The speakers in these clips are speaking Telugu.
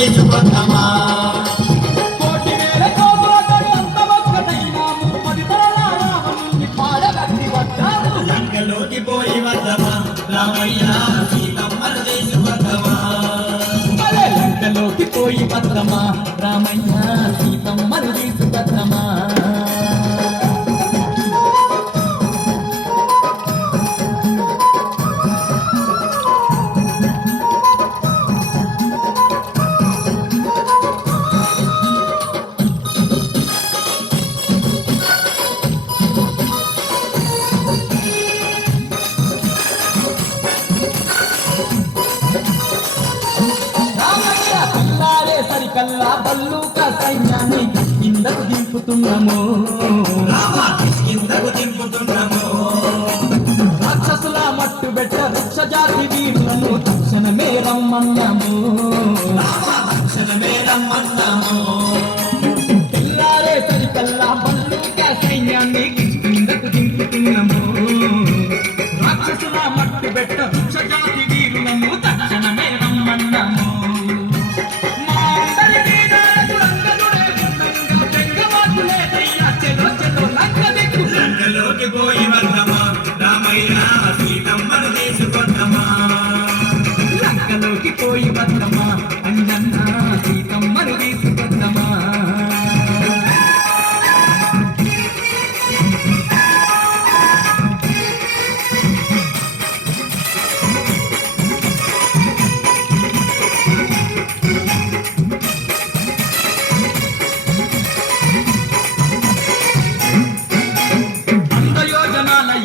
దేశపథమా కోటి వేల కోతులతో అంతమొక్కటైనా ముప్పది తరాల రావణుని పాడగట్టి వద్దాము లంకలోకి పోయి వద్దమా రామయ్య సీతమ్మల దేశపథమా లంకలోకి పోయి వద్దమా రామయ్య సీతమ్మల దేశపథమా కల్లా బల్లుక సైన్యాన్ని కిందకు దింపుతున్నాము రాక్షసుల మట్టు బెట్ట వృక్ష జాతి వీరులను తక్షణమే రమ్మన్నాము పిల్లారే సరికల్లా బల్లుక సైన్యాన్ని కిందకు దింపుతున్నాము రాక్షసుల మట్టు బెట్ట వృక్ష జాతి వీరులను తక్షణమే రమ్మన్నాము పోయి వద్దమా రామయ్య సీతమ్మల దేశపథమా లంకలోకి పోయి వద్దమా అంజన్న సీతమ్మల దేశపథమా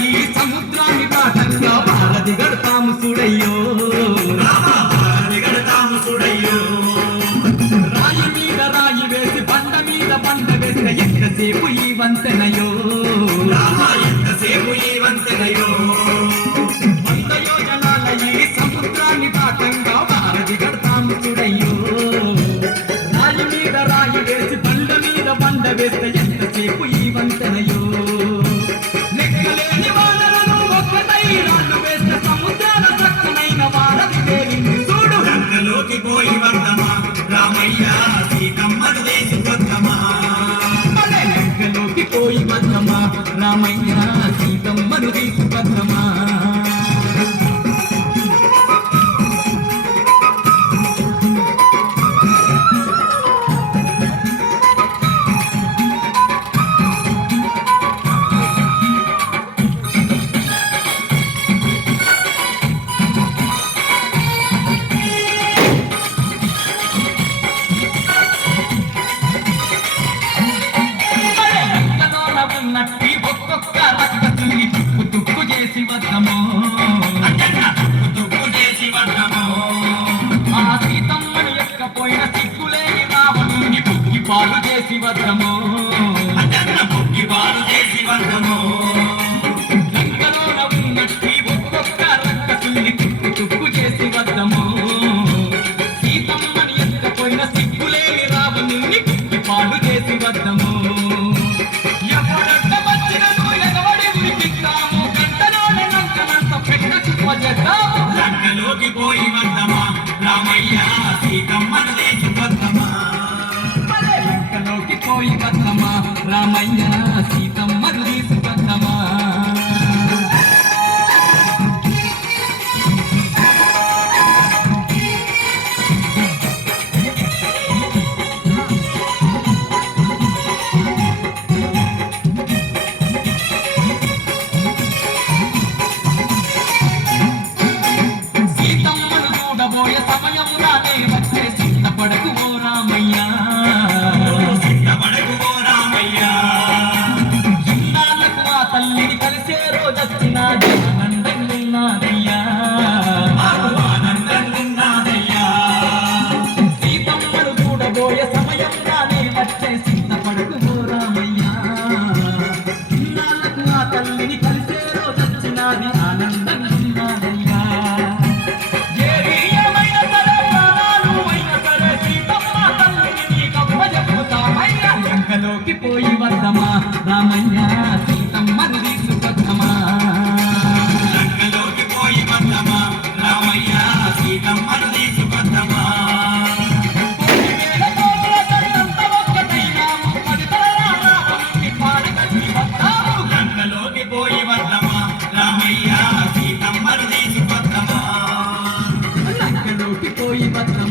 ఈ సముద్రాన్ని పాఠంగా భారతి గడతాము చూడయ్యో రాయి మీద రాయి వేసి బండ మీద బండ వేసిన ఎంతసేపు ఈ వంతెనయో వంద యోజనాల ఈ సముద్రాన్ని పాఠంగా భారతి గడతాము చూడయ్యో రాయి మీద రాయి వేసి బండ మీద బండ వేస్తే ఎంతసేపు ఈ వంతెనయో లెక్కలేని వాళ్ళను ఒక్కటై రాళ్ళు వేస్తే సముద్రాల చక్కనైన వారధి వేలింది చూడు లంకలోకి పోయి వద్దమా రామయ్య సీతమ్మల దేశపథమా లంకలోకి పోయి వద్దమా రామయ్య సీతమ్మల దేశపథమా నట్టి ఒక్కొక్క రక్కసుని తుక్కు తుక్కు చేసి వద్దము ఆ సీతమ్మను ఎక్కపోయిన సిగ్గులేని రావణుని బుక్కి పాలు చేసి వద్దము లంకలోన ఉన్నట్టి ఒక్కొక్క రక్కసుని తుక్కు తుక్కు చేసి వద్దము సీతమ్మను ఎక్కపోయిన సిగ్గులేని రావణుని బుక్కి పాలు చేసి వద్దము లంకలోకి పోయి వద్దమా రామయ్య సీతమ్మల దేశపథమా లంకలోకి పోయి వద్దమా రామయ్య సీతమ్మల దేశపథమా సిద్ధపడకు ఓ రామయ్య ఇన్నాళ్ళకు ఆ తల్లిని కలిసే రోజొచ్చినాది ఆనందం నిన్నాదయ్యా సీతమ్మను చూడబోయే సమయం రానే వచ్చే సిద్ధపడకు ఓ రామయ్య ఇన్నాళ్ళకు ఆ తల్లిని కలిసే రోజొచ్చినాది ఆనందం నిన్నాదయ్యా దూకిపోయి బద్ద